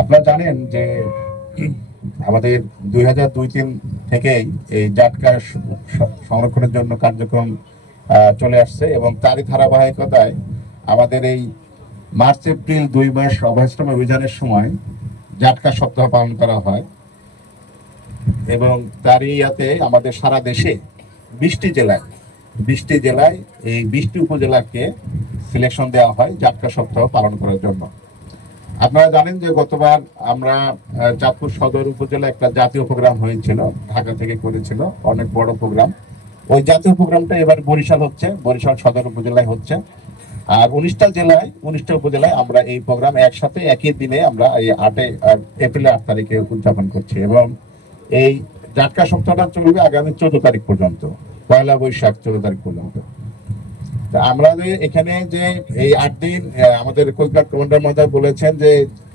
আপনারা জানেন যে আমাদের 2002-03 থেকেই এই জাটকা সংরক্ষণের জন্য কার্যক্রম চলে আসছে এবং তারই ধারাবাহিকতায় আমাদের এই মার্চ এপ্রিল 2 মাস অভয়াশ্রম অভিযানের সময় জাটকা সপ্তাহ পালন করা হয় এবং তারই ইয়াতে আমাদের সারা দেশে 20টি জেলায় এই 20টি উপজেলাকে সিলেকশন দেওয়া হয় জাটকা সপ্তাহ পালন করার জন্য। আপনারা জানেন যে গতবার আমরা চাঁদপুর সদর উপজেলা একটা জাতীয় প্রোগ্রাম হয়েছিল, ঢাকা থেকে করেছিল, অনেক বড় প্রোগ্রাম। ওই জাতীয় প্রোগ্রামটা এবার বরিশাল সদর উপজেলায় হচ্ছে। আর 19টা উপজেলায় আমরা এই প্রোগ্রাম একসাথে একই দিনে আমরা এই এপ্রিল 8 তারিখে উদযাপন করছি এবং এই জাটকা সপ্তাহটা চলবে আগামী 14 তারিখ পর্যন্ত, পয়লা বৈশাখ 14 তারিখ পর্যন্ত। আমাদের এখানে যে এই 8 দিন আমাদের কোস্টগার্ড কমান্ডার মহোদয় বলেছেন যে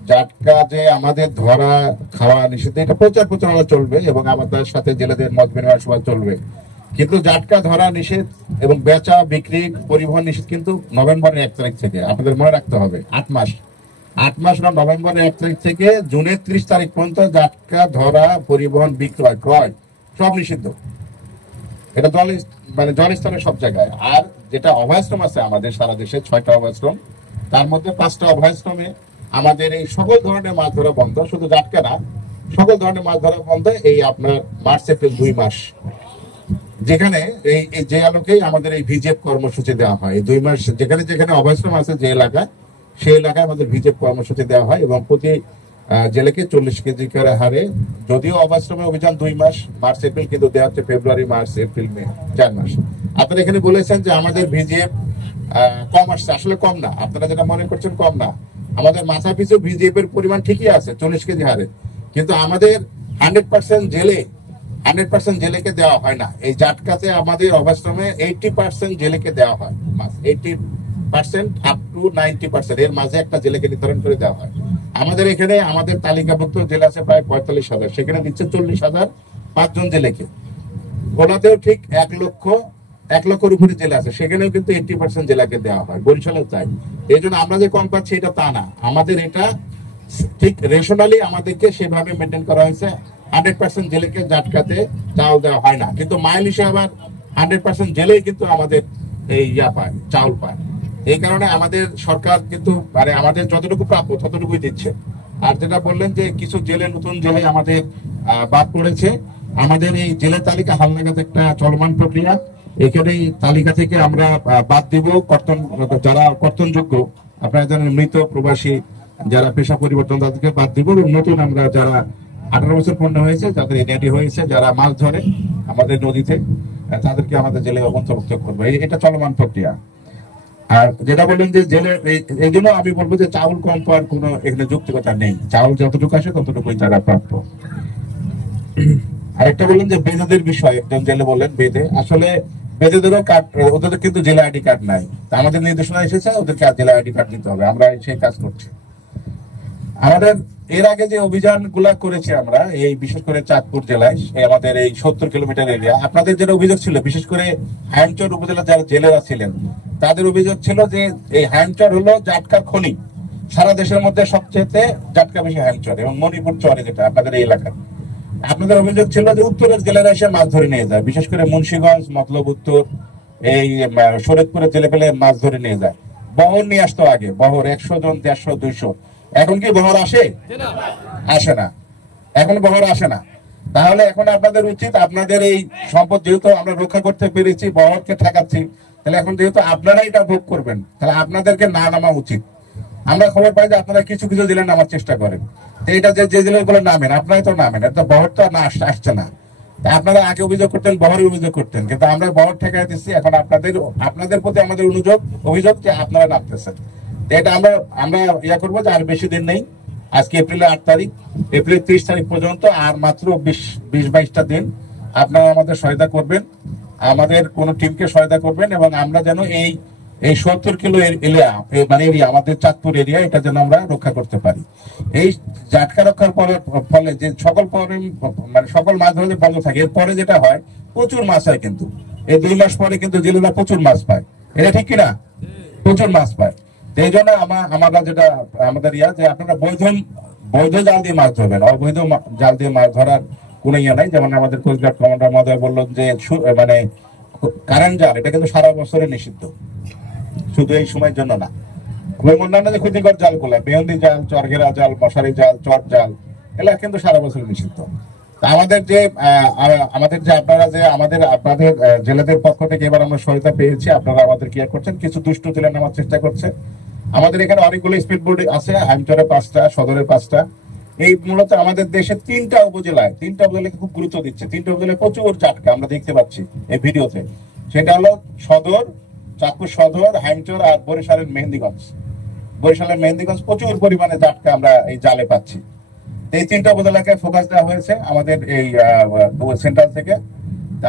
জাটকা যে আমাদের ধরা খাওয়া নিষিদ্ধ, এটা প্রচারণা চলবে এবং আমাদের সাথে জেলেদের মত বিনিময় সভা চলবে, কিন্তু জাটকা ধরা নিষেধ এবং বেচা বিক্রি পরিবহন নিষেধ কিন্তু নভেম্বরের 1 তারিখ থেকে। আপনাদের মনে রাখতে হবে 8 মাস না, নভেম্বরের 1 তারিখ থেকে জুনের 30 তারিখ পর্যন্ত জাটকা ধরা, পরিবহন, বিক্রয়, ক্রয় সব নিষিদ্ধ। এটা জলস্তরে সব জায়গায়। আর যেটা অভয়াশ্রম আছে আমাদের সারা দেশে 6টা অভয়াশ্রম, তার মধ্যে 5টা অভয়াশ্রমে আমাদের এই সকল ধরনের মাছ ধরা বন্ধ, শুধু জাটকা না, সকল ধরনের মাছ ধরা বন্ধ এই আপনার মার্চ এপ্রিল 2 মাস, যেখানে এই যে আলোকেই আমাদের এই ভিজেপ কর্মসূচি দেওয়া হয়। এই 2 মাস যেখানে যেখানে অভয়াশ্রম আছে যে এলাকায়, সেই এলাকায় আমাদের ভিজেপ কর্মসূচি দেওয়া হয় এবং প্রতি জেলেকে 40 কেজি করে হারে, যদিও অভয়াশ্রমে অভিযান 2 মাস মার্চ এপ্রিল, কিন্তু দেওয়া হচ্ছে ফেব্রুয়ারি, মার্চ, এপ্রিল, মে 4 মাস। আপনারা এখানে বলেছেন যে আমাদের ভিজিএফ কম আসছে, আসলে কম না। আপনারা যেটা মনে করছেন কম না, আমাদের মাথা পিছু ভিজিএফ এর পরিমাণ ঠিকই আছে 40 কেজি হারে, কিন্তু আমাদের 100% জেলেকে দেওয়া হয় না। এই জাটকাতে আমাদের অভয়াশ্রমে 80% জেলেকে দেওয়া হয় মাছ, 80% আপ টু 90%, এর মাঝে একটা জেলেকে নির্ধারণ করে দেওয়া হয়। আমাদের এখানে আমাদের তালিকাভুক্ত জেলা আছে প্রায় 45,000, সেখানে দিচ্ছে 40,000 5 জন জেলেকে। ওনাতেও ঠিক 1 লক্ষের উপরে জেলা আছে, সেখানেও কিন্তু 80% জেলাকে দেওয়া হয়, বরিশালেও তাই। এই জন্য আমরা যে কম পাচ্ছি এটা তা না, আমাদের এটা ঠিক রেশনালি আমাদেরকে সেভাবে মেনটেন করা হয়েছে। 100% জেলেকে জাটকাতে চাউল দেওয়া হয় না, কিন্তু মাইল হিসেবে আবার 100% জেলেই কিন্তু আমাদের এই পায়, চাউল পায়। এই কারণে আমাদের সরকার কিন্তু মানে আমাদের যতটুকু প্রাপ্য ততটুকুই দিচ্ছে। আর যেটা বললেন যে কিছু নতুন জেলে আমাদের বাদ পড়েছে, আমাদের এই জেলের তালিকা হালনাগাদ একটা চলমান প্রক্রিয়া। এখানে তালিকা থেকে আমরা বাদ দিব যারা কর্তনযোগ্য, আপনারা জানেন মৃত প্রবাসী যারা পেশা পরিবর্তন, তাদেরকে বাদ দিব এবং নতুন আমরা যারা 18 বছর পূর্ণ হয়েছে, যাদের এনআইডি হয়েছে, যারা মাছ ধরে আমাদের নদীতে, তাদেরকে আমাদের জেলে অন্তর্ভুক্ত করবো। এটা চলমান প্রক্রিয়া। আর যেটা বললেন যে জেলে, এই জন্য আমি বলবো যে চাউল কম পাওয়ার কোনো এখানে যৌক্তিকতা নেই, চাউল যতটুকু আসে ততটুকুই তারা প্রাপ্য। আরেকটা বললেন যে বেদেদের বিষয়, একজন জেলে বললেন বেদে, আসলে বেদেদেরও কার্ড, ওদের কিন্তু জেলা আইডি কার্ড নাই, তা আমাদের নির্দেশনা এসেছে ওদেরকে জেলা আইডি কার্ড দিতে হবে, আমরা সেই কাজ করছি। আমাদের এর আগে যে অভিযান গুলা করেছি আমরা এই বিশেষ করে চাঁদপুর জেলায়, আমাদের এই 70 কিলোমিটার এরিয়া, আপনাদের যেটা অভিযোগ ছিল বিশেষ করে হাইমচর উপজেলা যারা জেলেরা ছিলেন তাদের অভিযোগ ছিল যে এই হাইমচর হলো জাটকার খনি, সারা দেশের মধ্যে সবচেয়ে জাটকা বেশি হাইমচর এবং মণিপুর চরে, যেটা আপনাদের এই এলাকায়। আপনাদের অভিযোগ ছিল যে উত্তরের জেলেরা এসে মাছ ধরে নিয়ে যায়, বিশেষ করে মুন্সিগঞ্জ, মতলব উত্তর, এই শরীয়তপুরের জেলে পেলে মাছ ধরে নিয়ে যায়। বহর নিয়ে আসতো আগে, বহর 100 জন, 150, 200। এখন কি বহর আসে? আসে না, এখন বহর আসে না। তাহলে এখন আপনাদের উচিত, আপনাদের এই সম্পদ যেহেতু আমরা রক্ষা করতে পেরেছি, বহরকে ঠেকাচ্ছি, তাহলে এখন যেহেতু আপনারা এটা ভোগ করবেন, তাহলে আপনাদেরকে না নামা উচিত। আমরা খবর পাই যে আপনারা কিছু কিছু জেলে নামার চেষ্টা করেন, এটা যে জেলের গুলো নামেন, আপনারাই তো নামেন, এটা বহর তো না আসছে না। আপনারা আগে অভিযোগ করতেন, বহরের অভিযোগ করতেন, কিন্তু আমরা বহর ঠেকাই দিচ্ছি। এখন আপনাদের প্রতি আমাদের অভিযোগ যে আপনারা নামতেছেন। এটা আমরা ইয়া করবো যে আর বেশি দিন নেই, আজকে এপ্রিলের 8 তারিখ, এপ্রিল 30 তারিখ পর্যন্ত আর মাত্র 20-22টা দিন আপনারা আমাদের সহায়তা করবেন, আমাদের কোন টিমকে সহায়তা করবেন এবং আমরা যেন এই 70 কিলো এরিয়া, মানে এরিয়া আমাদের চাঁদপুর এরিয়া, এটা যেন আমরা রক্ষা করতে পারি। এই জাটকা রক্ষার ফলে যে সকল মাছ ধরলে বন্ধ থাকে, এরপরে যেটা হয় প্রচুর মাছ হয়, কিন্তু এই 2 মাস পরে কিন্তু জেলেরা প্রচুর মাছ পায়, এটা ঠিক কিনা? প্রচুর মাছ পায়। এই জন্য আমরা যেটা আমাদের যে আপনারা বৈধ জাল দিয়ে মাছ ধরবেন, অবৈধ জাল দিয়ে মাছ ধরার কোনো ইয়ে নাই। যেমন আমাদের কোস্টগার্ড কমান্ডার মহোদয় বললেন যে মানে কারেন্ট জাল এটা কিন্তু সারা বছরে নিষিদ্ধ, শুধু এই সময়ের জন্য না। এবং অন্যান্য যে ক্ষতিকর জালগুলো, মেহেন্দি জাল, চরঘেরা জাল, মশারি জাল, চট জাল, এগুলা কিন্তু সারা বছর নিষিদ্ধ। আমাদের যে আপনারা যে আপনাদের জেলেদের পক্ষ থেকে এবার আমরা সহায়তা পেয়েছি, আপনারা আমাদের কি করছেন, কিছু দুষ্ট তুলে নেওয়ার চেষ্টা করছে। আমাদের এখানে অনেকগুলো স্পিড বোট আছে, হাইমচরে 5টা, সদরে 5টা। এই মূলত আমাদের দেশে 3টা উপজেলায় খুব গুরুত্ব দিচ্ছে। 3টা উপজেলায় প্রচুর জাটকা আমরা দেখতে পাচ্ছি এই ভিডিওতে। সেটা হলো সদর, চাঁদপুর সদর, হাইমচর আর বরিশালের মেহেন্দিগঞ্জ প্রচুর পরিমাণে জাটকা আমরা এই জালে পাচ্ছি। এই 3টা উপজেলাকে ফোকাস দেওয়া হয়েছে আমাদের এই সেন্ট্রাল থেকে।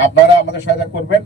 আপনারা আমাদের সহায়তা করবেন।